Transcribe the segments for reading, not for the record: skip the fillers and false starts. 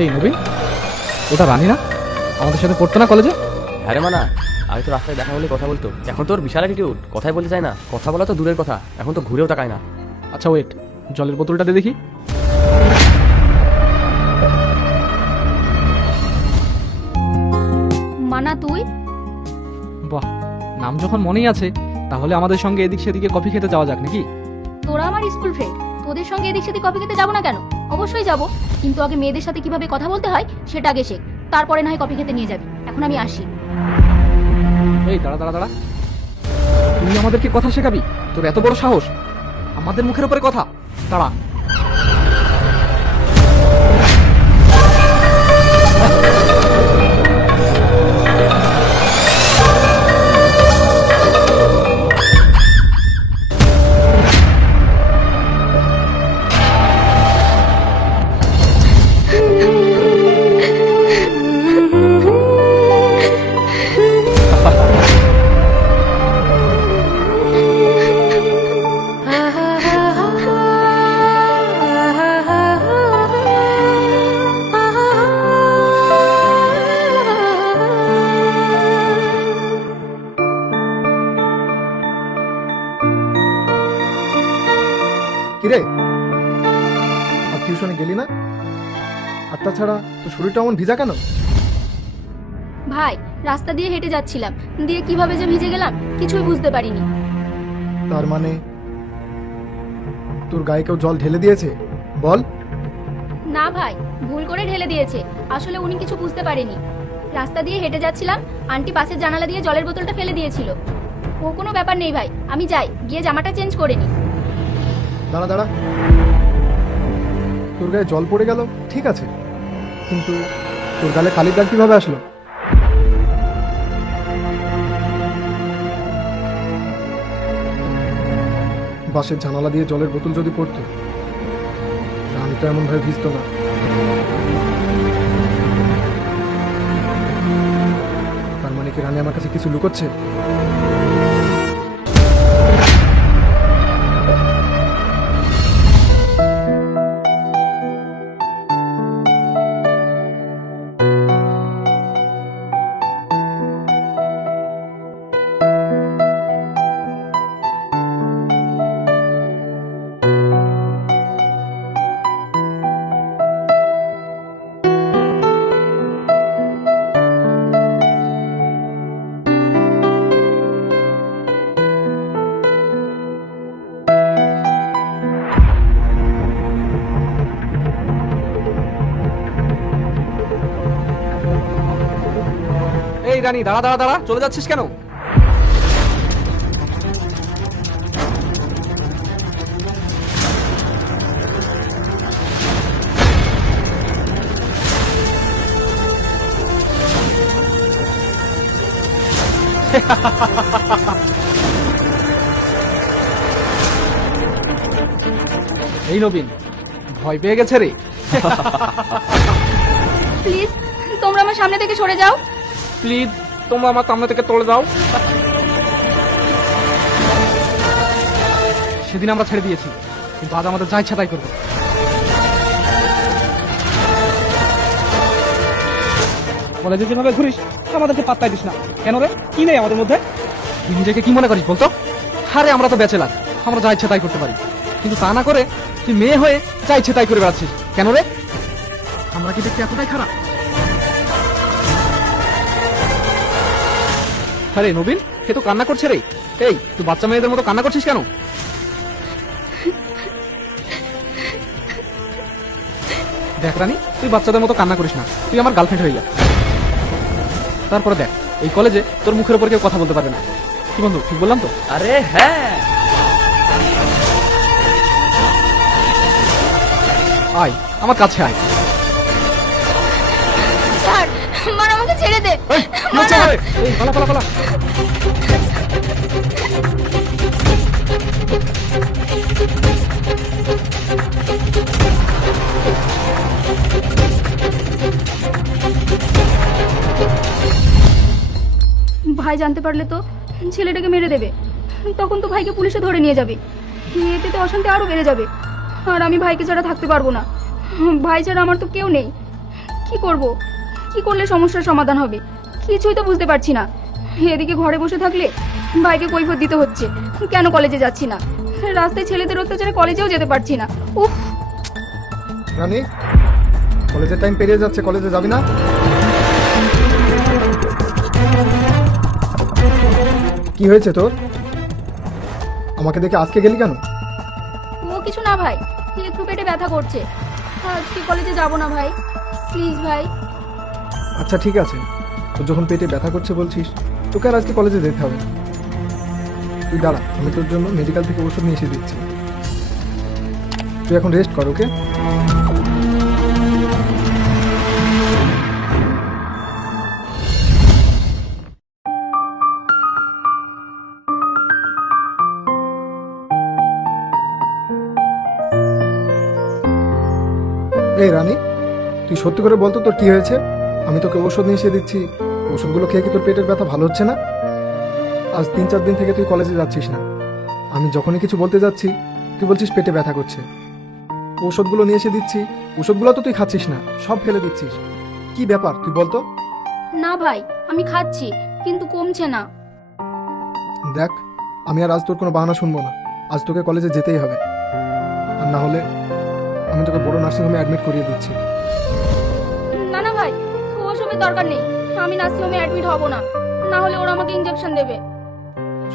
এই নবীন, ওটা রানী না? আমাদের সাথে পড়তো না কলেজে? আরে মানা, আগে তো রাস্তায় দেখা হলে কথা বলতো, এখন তোর বিশাল অ্যাটিটিউড, কথাই বলতে চায় না। কথা বলা তো দূরের কথা, এখন তো ঘুরেও তাকায় না। আচ্ছা ওয়েট, জলের বোতলটা দিয়ে দেখি। মানা তুই? বাহ, নাম যখন মনেই আছে, তাহলে আমাদের সঙ্গে এদিক সেদিকে কফি খেতে যাওয়া যাক নাকি? তোরা আমার স্কুল ফ্রেন্ড, তোদের সঙ্গে এদিক সেদিক কফি খেতে যাবো না কেন? অবশ্যই যাব, কিন্তু আগে মেয়েদের সাথে কিভাবে কথা বলতে হয় সেটা আগে শেখ, তারপরে না হয় কফি খেতে নিয়ে যাবি। এখন আমি আসি। এই দাঁড়া দাঁড়া দাঁড়া, তুই আমাদেরকে কথা শেখাবি? তোর এত বড় সাহস, আমাদের মুখের উপরে কথা? দাঁড়া। কিরে, আর টিউশনে গেলি না? আর তাছাড়া তোর শরীরটা এমন ভিজা কেন? ভাই, রাস্তা দিয়ে হেঁটে যাচ্ছিলাম, দিয়ে কিভাবে যে ভিজে গেলাম কিছুই বুঝতে পারিনি। তার মানে তোর গায়ে কেউ জল ঢেলে দিয়েছে? বল। না ভাই, ভুল করে ঢেলে দিয়েছে, আসলে উনি কিছু বুঝতে পারেনি। রাস্তা দিয়ে হেঁটে যাচ্ছিলাম, আন্টি পাশের জানালা দিয়ে জলের বোতলটা ফেলে দিয়েছিল। ও কোনো ব্যাপার নেই ভাই, আমি যাই, গিয়ে জামাটা চেঞ্জ করে নিই। দাঁড়া দাঁড়া, তোর গায়ে জল পড়ে গেল ঠিক আছে, কিন্তু তোর গালে কালির দাগ কিভাবে আসলো? বাসের জানালা দিয়ে জলের বোতল যদি পড়তো, রানটা এমন ভাবে ভিজতো না। তার মানে কি রানী আমার কাছে কিছু লুকোচ্ছে? এই রানী, দাঁড়া দাঁড়া দাঁড়া, চলে যাচ্ছিস কেন? এই নবীন, ভয় পেয়ে গেছে রে? প্লিজ, তোমরা আমার সামনে থেকে সরে যাও। প্লিজ, তোমরা আমার সামনে থেকে তোলে দাও। সেদিন আমরা ছেড়ে দিয়েছি, কিন্তু আজ আমাদের যা ইচ্ছা তাই করবো। কলেজে যেভাবে ঘুরিস, আমাদেরকে পাত্তাই দিস না কেন রে? কি নেই আমাদের মধ্যে? তুই নিজেকে কি মনে করিস বলতো? আরে আমরা তো ব্যাচেলার, আমরা যা ইচ্ছা তাই করতে পারি, কিন্তু তা না করে তুই মেয়ে হয়ে যা ইচ্ছে তাই করে বেড়াচ্ছিস কেন রে? আমরা কি দেখতে এতটাই খারাপ? আরে নবীন, সে তো কান্না করছে রে। এই, তুই বাচ্চা মেয়েদের মতো কান্না করছিস কেন? দেখ রানী, তুই বাচ্চাদের মতো কান্না করিস না, তুই আমার গার্লফ্রেন্ড হয়ে যা। তারপরে দেখ, এই কলেজে তোর মুখের উপর কেউ কথা বলতে পারবে না। কি বন্ধু, ঠিক বললাম তো? আরে হ্যাঁ, আয় আমার কাছে আয়। স্যার, মানা আমাকে ছেড়ে দে। এই, কি হচ্ছে রে? এই, পালা পালা পালা। ভাই জানতে পারলে তো ছেলেটাকে মেরে দেবে, তখন তো ভাইকে পুলিশে ধরে নিয়ে যাবে, এতে তো অশান্তি আরো বেড়ে যাবে। আর আমি ভাইকে ছাড়া থাকতে পারবো না, ভাই ছাড়া আমার তো কেউ নেই। কি করব? কি করলে সমস্যার সমাধান হবে কিছুই তো বুঝতে পারছি না। এদিকে ঘরে বসে থাকলে ভাইকে কৈফিয়ত দিতে হচ্ছে কেন কলেজে যাচ্ছি না, রাস্তায় ছেলেদের অত্যাচারে কলেজেও যেতে পারছি না। উফ, রানী, কলেজের টাইম পেরিয়ে যাচ্ছে, কলেজে যাবি না? কি হয়েছে তোর? আমাকে দেখে আজকে গেলি কেন? ও কিছু না ভাই, একটু পেটে ব্যথা করছে, আজকে কলেজে যাব না ভাই, প্লিজ ভাই। আচ্ছা ঠিক আছে, তোর যখন পেটে ব্যথা করছে বলছিস, তোকে আর আজকে কলেজে যেতে হবে না। তুই দাঁড়া, আমি তোর জন্য মেডিকেল থেকে ওষুধ নিয়ে এসে দিচ্ছি। তুই এখন রেস্ট কর, ওকে? এই রানী, তুই সত্যি করে বলতো তোর কি হয়েছে? আমি তোকে ওষুধ নিয়ে এসে দিচ্ছি, ওষুধগুলো খেয়ে কি তোর পেটের ব্যথা ভালো হচ্ছে না? আজ 3-4 দিন থেকে তুই কলেজে যাচ্ছিস না। আমি যখনই কিছু বলতে যাচ্ছি তুই বলছিস পেটে ব্যথা করছে। ওষুধগুলো নিয়ে এসে দিচ্ছি, ওষুধগুলো তো তুই খাচ্ছিস না, সব ফেলে দিচ্ছিস। কি ব্যাপার তুই বলতো? না ভাই, আমি খাচ্ছি কিন্তু কমছে না। দেখ, আমি আর আজ তোর কোনো বাহানা শুনবো না। আজ তোকে কলেজে যেতেই হবে, আর না হলে আমি তোকে বড় নার্সিংহোমে অ্যাডমিট করিয়ে দিচ্ছি। না না ভাই, ওসবের দরকার নেই, আমি নার্সিংহোমে অ্যাডমিট হব না, না হলে ওরা আমাকে ইঞ্জেকশন দেবে।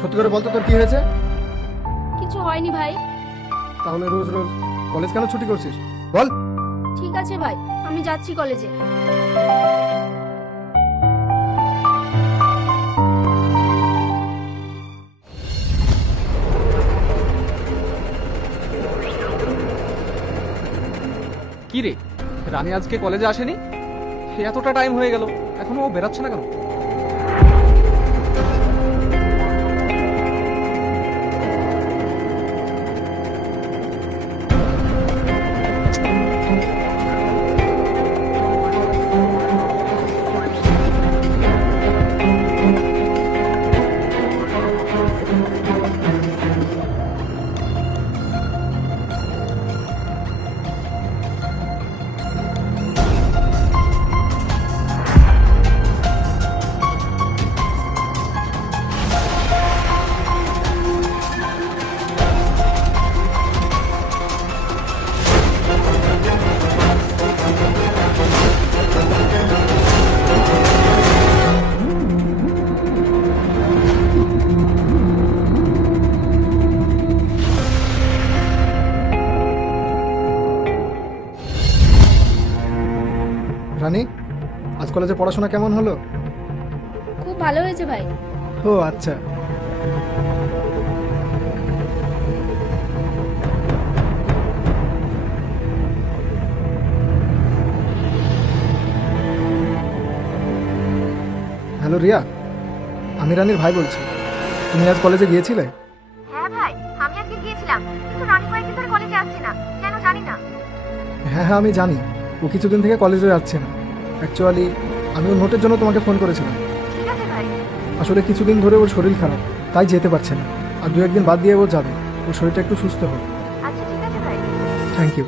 সত্যি করে বলতো তোর কি হয়েছে? কিছু হয়নি ভাই। তাহলে রোজ রোজ কলেজ কেন ছুটি করছিস বল? ঠিক আছে ভাই, আমি যাচ্ছি কলেজে। কি রে, রানী আজকে কলেজে আসেনি? এতটা টাইম হয়ে গেল, এখনো ও বেরাচ্ছে না কেন? রানী, আজ কলেজে পড়াশোনা কেমন হলো? খুব ভালো হয়েছে ভাই। ও আচ্ছা। হ্যালো রিয়া, আমি রানীর ভাই বলছি। তুমি আজ কলেজে গিয়েছিলে? হ্যাঁ ভাই, আমি আজকে গিয়েছিলাম, কিন্তু রানী কয়েকদিন ধরে কলেজে আসছে না, কেন জানি না। হ্যাঁ হ্যাঁ, আমি জানি ও কিছুদিন থেকে কলেজে যাচ্ছে না। অ্যাকচুয়ালি আমি ওর নোটের জন্য তোমাকে ফোন করেছিলাম। ঠিক আছে ভাই। আসলে কিছুদিন ধরে ওর শরীর খারাপ, তাই যেতে পারছে না। আর 2-1 দিন বাদ দিয়ে ও যাবে, ওর শরীরটা একটু সুস্থ হোক। আচ্ছা ঠিক আছে ভাই। Thank you.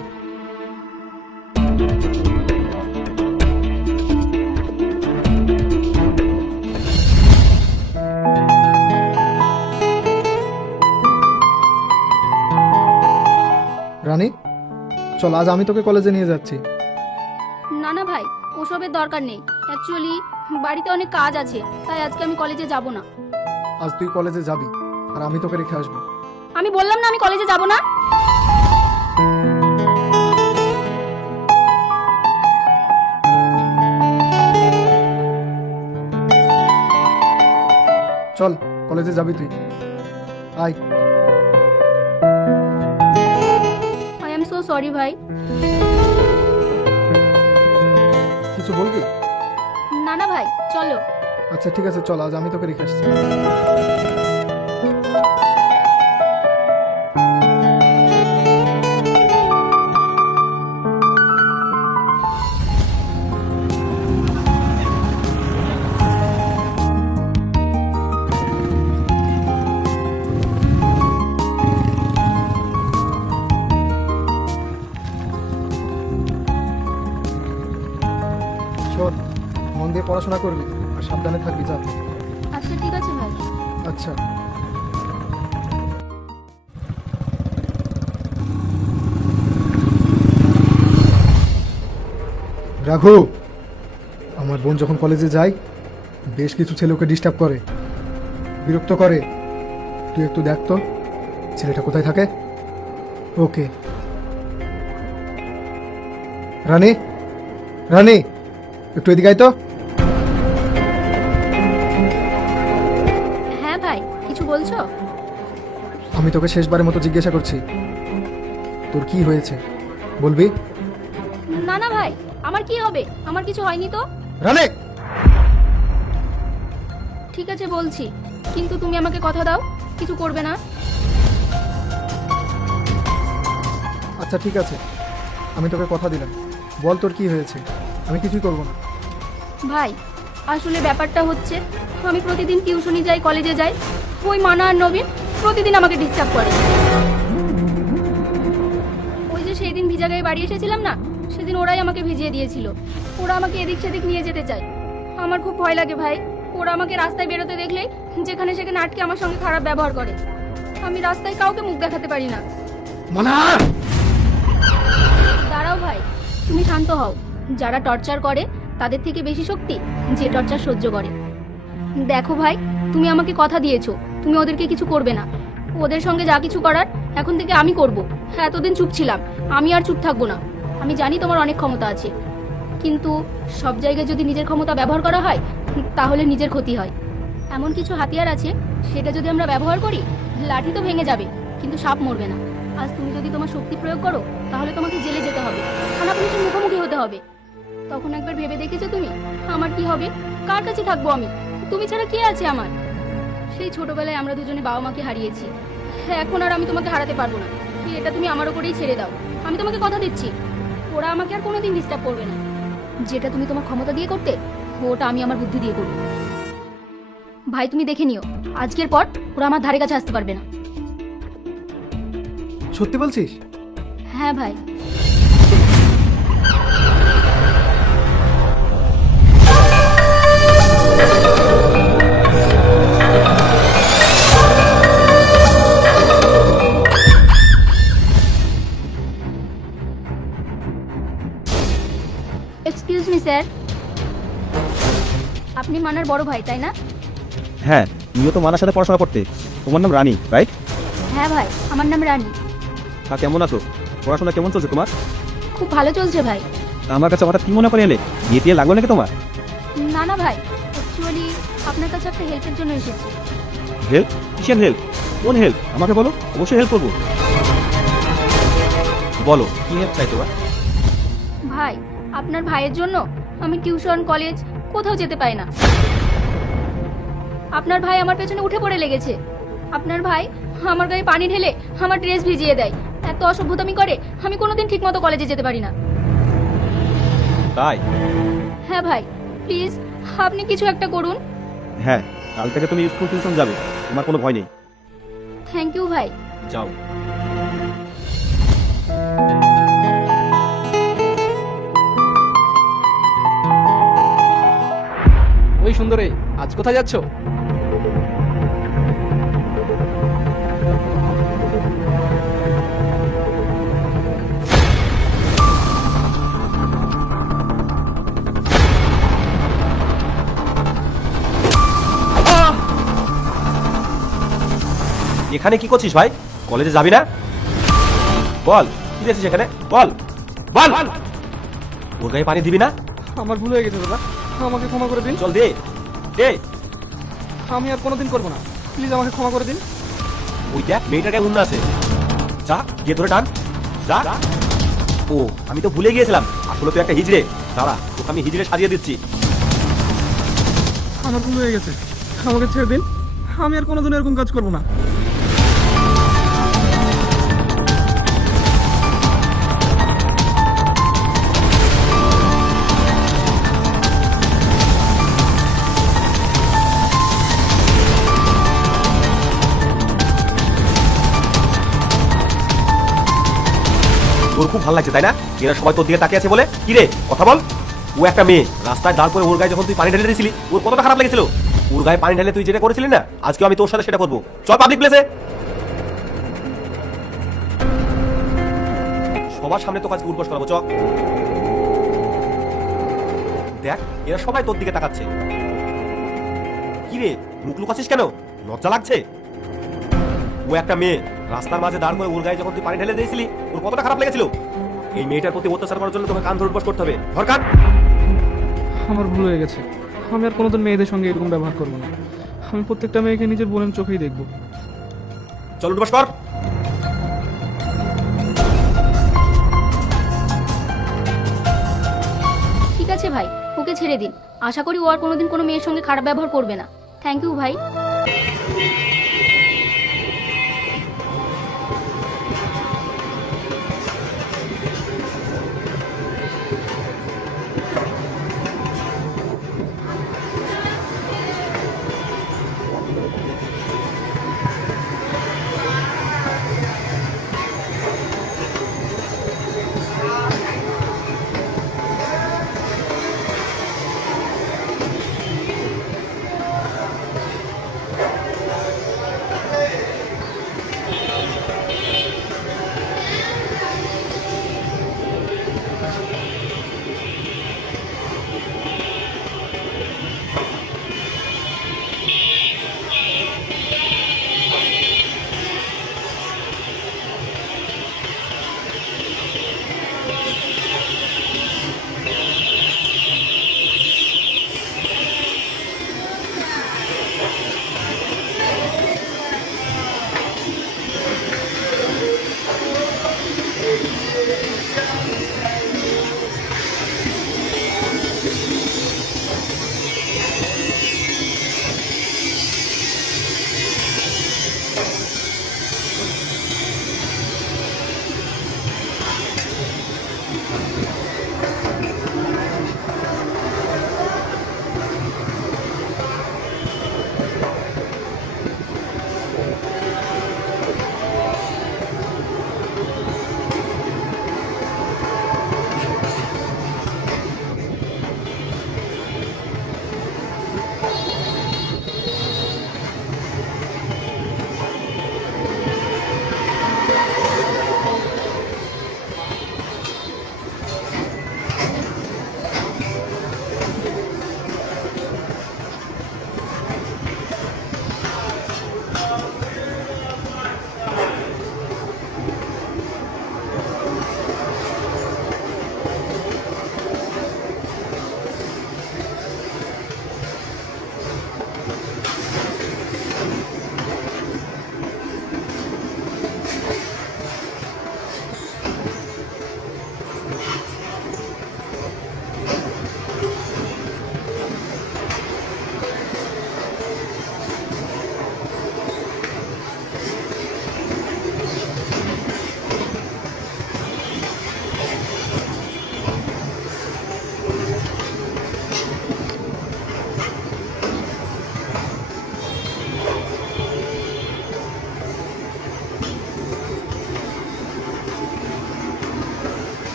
রানী, চল আজ আমি তোকে কলেজে নিয়ে যাচ্ছি। না না ভাই, ওসবের দরকার নেই, অ্যাকচুয়ালি বাড়িতে অনেক কাজ আছে, তাই আজকে আমি কলেজে যাব না। আজ তুই কলেজে যাবি, আর আমি তোকে রেখে আসবো। আমি বললাম না আমি কলেজে যাব না। চল কলেজে যাবি তুই, আয়। আই এম সো সরি ভাই। কিছু বলবি? না না ভাই, চলো। আচ্ছা ঠিক আছে, চল আজ আমি তোকে রেখে আসছি। শোন, মন দিয়ে পড়াশোনা করবি আর সাবধানে থাকবি, যা। আচ্ছা ঠিক আছে ভাই। আচ্ছা। রাঘু, আমার বোন যখন কলেজে যায় বেশ কিছু ছেলে ওকে ডিস্টার্ব করে, বিরক্ত করে। তুই একটু দেখ তো ছেলেটা কোথায় থাকে। ওকে। রানী, রানী, একটু এদিকে আয় তো। হ্যাঁ ভাই, কিছু বলছো? আমি তোকে শেষবারের মতো জিজ্ঞাসা করছি, তোর কি হয়েছে বলবি? না না ভাই, আমার কি হবে? আমার কিছু হয়নি তো। রানী, ঠিক আছে বলছি, কিন্তু তুমি আমাকে কথা দাও কিছু করবে না। আচ্ছা ঠিক আছে, আমি তোকে কথা দিলাম, বল তোর কি হয়েছে। আমি কিছুই করবো না। ভাই আসলে ব্যাপারটা হচ্ছে, আমি প্রতিদিন টিউশনি যাই, কলেজে যাই, ওই মানা আর নবীন প্রতিদিন আমাকে ডিস্টার্ব করে। ওই যে সেই দিন ভিজা গায়ে বাড়ি এসেছিলাম না, সেদিন ওরাই আমাকে ভিজিয়ে দিয়েছিল। ওরা আমাকে এদিক সেদিক নিয়ে যেতে চায়। আমার খুব ভয় লাগে ভাই। ওরা আমাকে রাস্তায় বেরোতে দেখলেই যেখানে সেখানে আটকে আমার সঙ্গে খারাপ ব্যবহার করে। আমি রাস্তায় কাউকে মুখ দেখাতে পারি না। মানা, দাঁড়াও ভাই, তুমি শান্ত হও। যারা টর্চার করে তাদের থেকে বেশি শক্তি যে টর্চার সহ্য করে। দেখো ভাই, তুমি আমাকে কথা দিয়েছো তুমি ওদেরকে কিছু করবে না। ওদের সঙ্গে যা কিছু করার এখন থেকে আমি করব। এতদিন চুপ ছিলাম, আমি আর চুপ থাকবো না। আমি জানি তোমার অনেক ক্ষমতা আছে, কিন্তু সব জায়গায় যদি নিজের ক্ষমতা ব্যবহার করা হয় তাহলে নিজের ক্ষতি হয়। এমন কিছু হাতিয়ার আছে, সেটা যদি আমরা ব্যবহার করি লাঠি তো ভেঙে যাবে কিন্তু সাপ মরবে না। আজ তুমি যদি তোমার শক্তি প্রয়োগ করো তাহলে তোমাকে জেলে যেতে হবে, থানা পুলিশের মুখোমুখি হতে হবে। তখন একবার ভেবে দেখেছো তুমি আমার কি হবে? কার কাছে থাকবো আমি? তুমি ছাড়া কে আছে আমার? সেই ছোটবেলায় আমরা দুজনে বাবা মাকে হারিয়েছি, এখন আর আমি তোমাকে হারাতে পারবো না। এটা তুমি আমার উপরেই ছেড়ে দাও। আমি তোমাকে কথা দিচ্ছি, ওরা আমাকে আর কোনোদিন ডিস্টার্ব করবে না। যেটা তুমি তোমার ক্ষমতা দিয়ে করতে, ওটা আমি আমার বুদ্ধি দিয়ে করব। ভাই তুমি দেখে নিও, আজকের পর ওরা আমার ধারে কাছে আসতে পারবে না। সত্যি বলছিস? হ্যাঁ ভাই। এক্সকিউজ মি স্যার, আপনি মানার বড় ভাই তাই না? হ্যাঁ, তুমিও তো মানার সাথে পড়াশোনা করতে। তোমার নাম রানী, রাইট? হ্যাঁ ভাই, আমার নাম রানী। হ্যাঁ, কেমন আছো? পড়াশোনা কেমন চলছে তোমার? খুব ভালো চলছে ভাই। তা আমার কাছে হঠাৎ কি মনে করে এলে? বিয়ে টিয়ে লাগলো নাকি তোমার? না না ভাই, অ্যাকচুয়ালি আপনার কাছে একটা হেল্পের জন্য এসেছি। হেল্প? কিসের হেল্প? কোন হেল্প? আমাকে বলো, অবশ্যই হেল্প করবো। বলো, কি হেল্প চাই তোমার? ভাই, আপনার ভাইয়ের জন্য আমি টিউশন, কলেজ কোথাও যেতে পাই না। আপনার ভাই আমার পেছনে উঠে পড়ে লেগেছে। আপনার ভাই আমার গায়ে পানি ঢেলে আমার ড্রেস ভিজিয়ে দেয়, এত অসভ্যতামি করে আমি কোনোদিন ঠিকমতো কলেজে যেতে পারি না। তাই? হ্যাঁ ভাই, প্লিজ আপনি কিছু একটা করুন। হ্যাঁ, কাল থেকে তুমি স্কুল টিউশন যাবে, তোমার কোনো ভয় নেই। থ্যাংক ইউ ভাই। যাও। ওই সুন্দরী, আজ কোথায় যাচ্ছ? এখানে কি করছিস ভাই? কলেজে যাবি না? বল, কি দেখছিস এখানে? বল বল। ওর গায়ে পানি দিবি না? আমার ভুল হয়ে গেছে দাদা, আমাকে ক্ষমা করে দিন। চল দে দে। আমি আর কোনোদিন করবো না, প্লিজ আমাকে ক্ষমা করে দিন। ওই দেখ, মেয়েটার গায়ে উন্না আছে। যা, গিয়ে ধরে টান। যা। ও, আমি তো ভুলে গিয়েছিলাম, আসলে তুই একটা হিজড়ে। দাঁড়া, তোকে আমি হিজড়ে সাজিয়ে দিচ্ছি। আমার ভুল হয়ে গেছে, আমাকে ছেড়ে দিন। আমি আর কোনোদিন এরকম কাজ করবো না। তোর খুব ভালো লাগছে তাই না? এরা সবাই তোর দিকে তাকিয়ে আছে বলে? কি রে, কথা বল। ও একটা মেয়ে, রাস্তায় দাঁড় করে ওর গায়ে যখন তুই পানি ঢেলে দিয়েছিলি ওর কতটা খারাপ লেগেছিল। ওর গায়ে পানি ঢেলে তুই যেটা করেছিলি না, আজকে আমি তোর সাথে সেটা করবো। চল পাবলিক প্লেসে, সবার সামনে তো কাজকে উঠবস করাবো। চ দেখ, এরা সবাই তোর দিকে তাকাচ্ছে। কি রে, মুখ লুকাচ্ছিস কেন? লজ্জা লাগছে? ও একটা মেয়ে, রাস্তার মাঝে দাঁড় করে ওর গায়ে যখন তুই পানি ঢেলে দিয়েছিলি ওর কতটা খারাপ লেগেছিল। এই মেয়েটার প্রতি অত্যাচার করার জন্য তোকে কান ধরে উঠবস করতে হবে। দরকার আমার ভুল হয়ে গেছে, আমি আর কোনোদিন মেয়েদের সঙ্গে এরকম ব্যবহার করবো না। আমি প্রত্যেকটা মেয়েকে নিজের বোনের চোখেই দেখবো। চল উঠবস কর। ঠিক আছে ভাই, ওকে ছেড়ে দিন। আশা করি ও আর কোনোদিন কোনো মেয়ের সঙ্গে খারাপ ব্যবহার করবে না। থ্যাংক ইউ ভাই।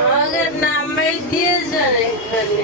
আমাদের নামে দিয়ে যান এখানে।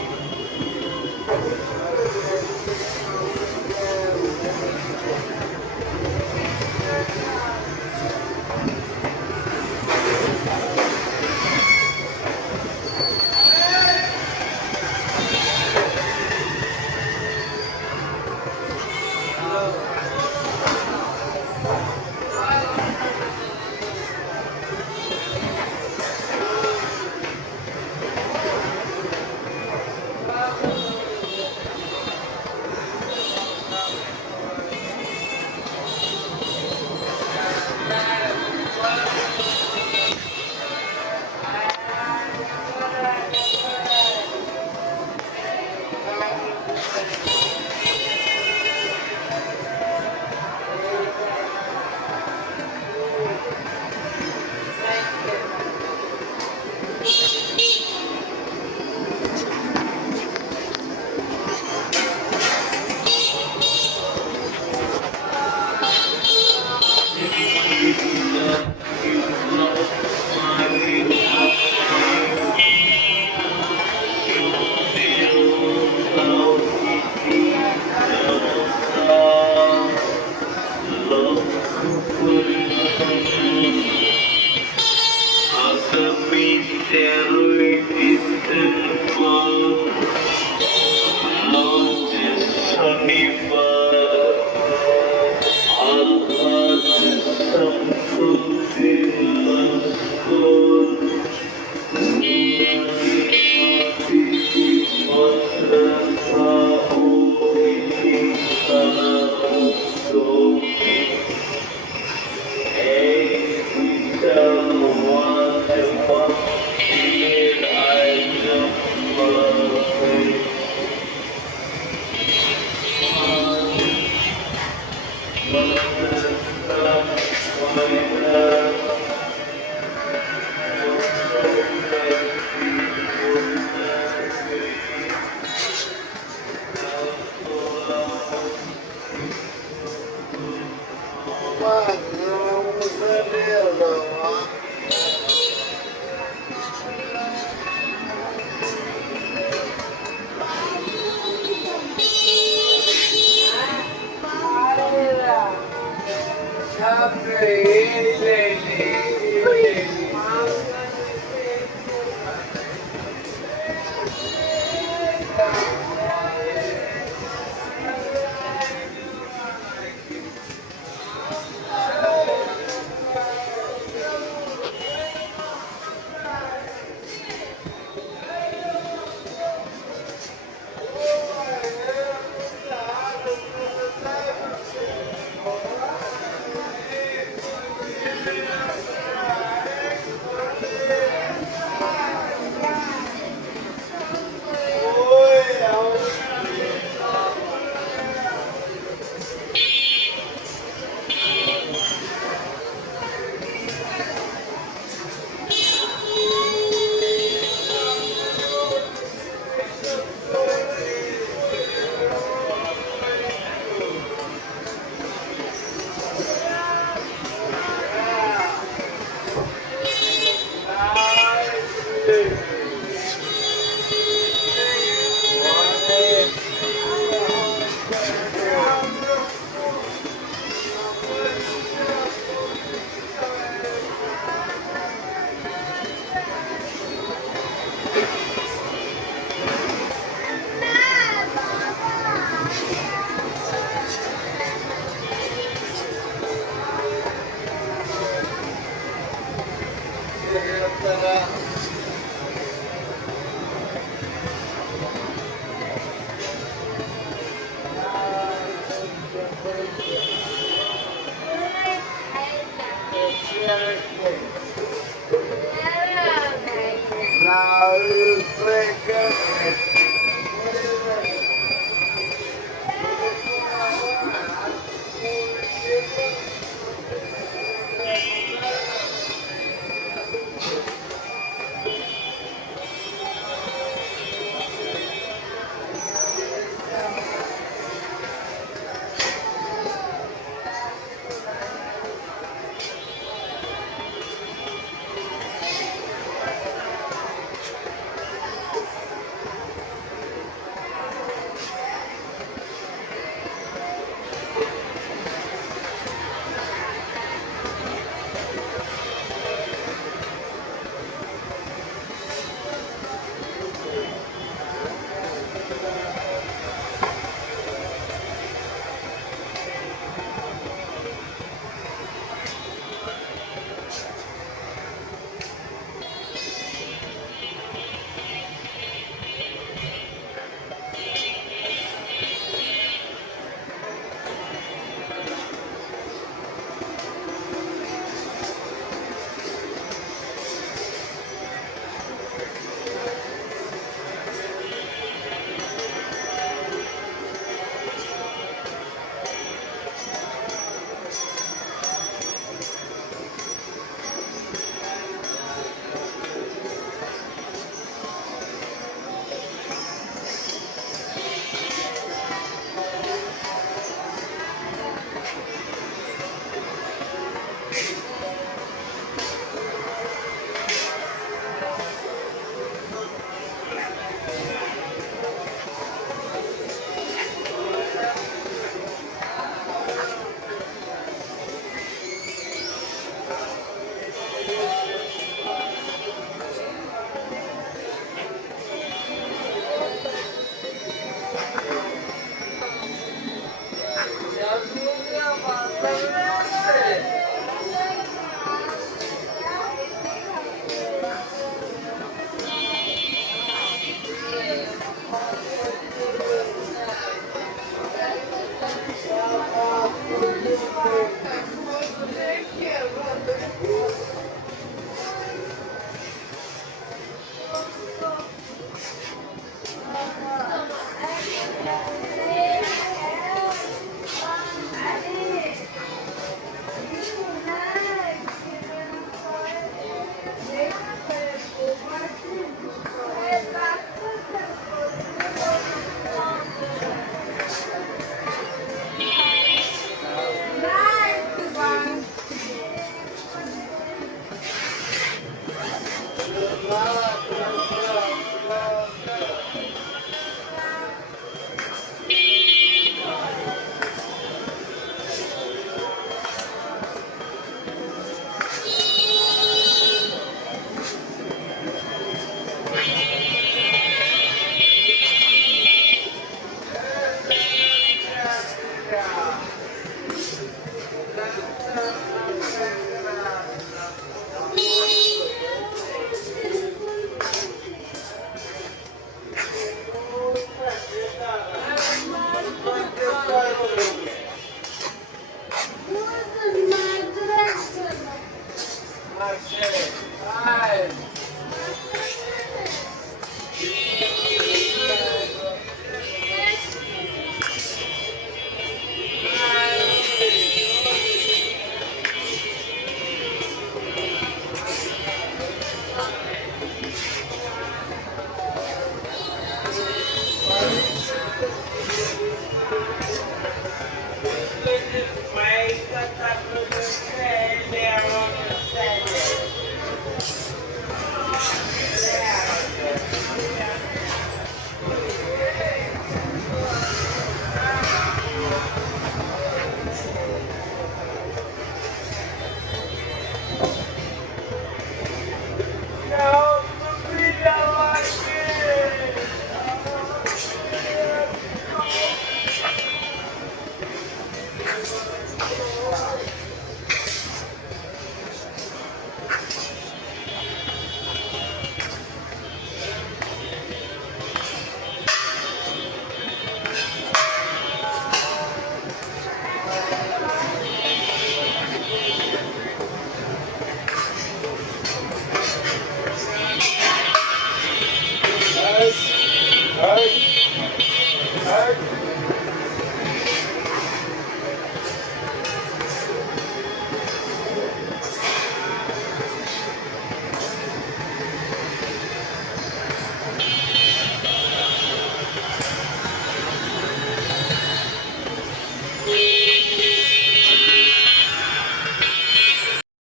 Hey!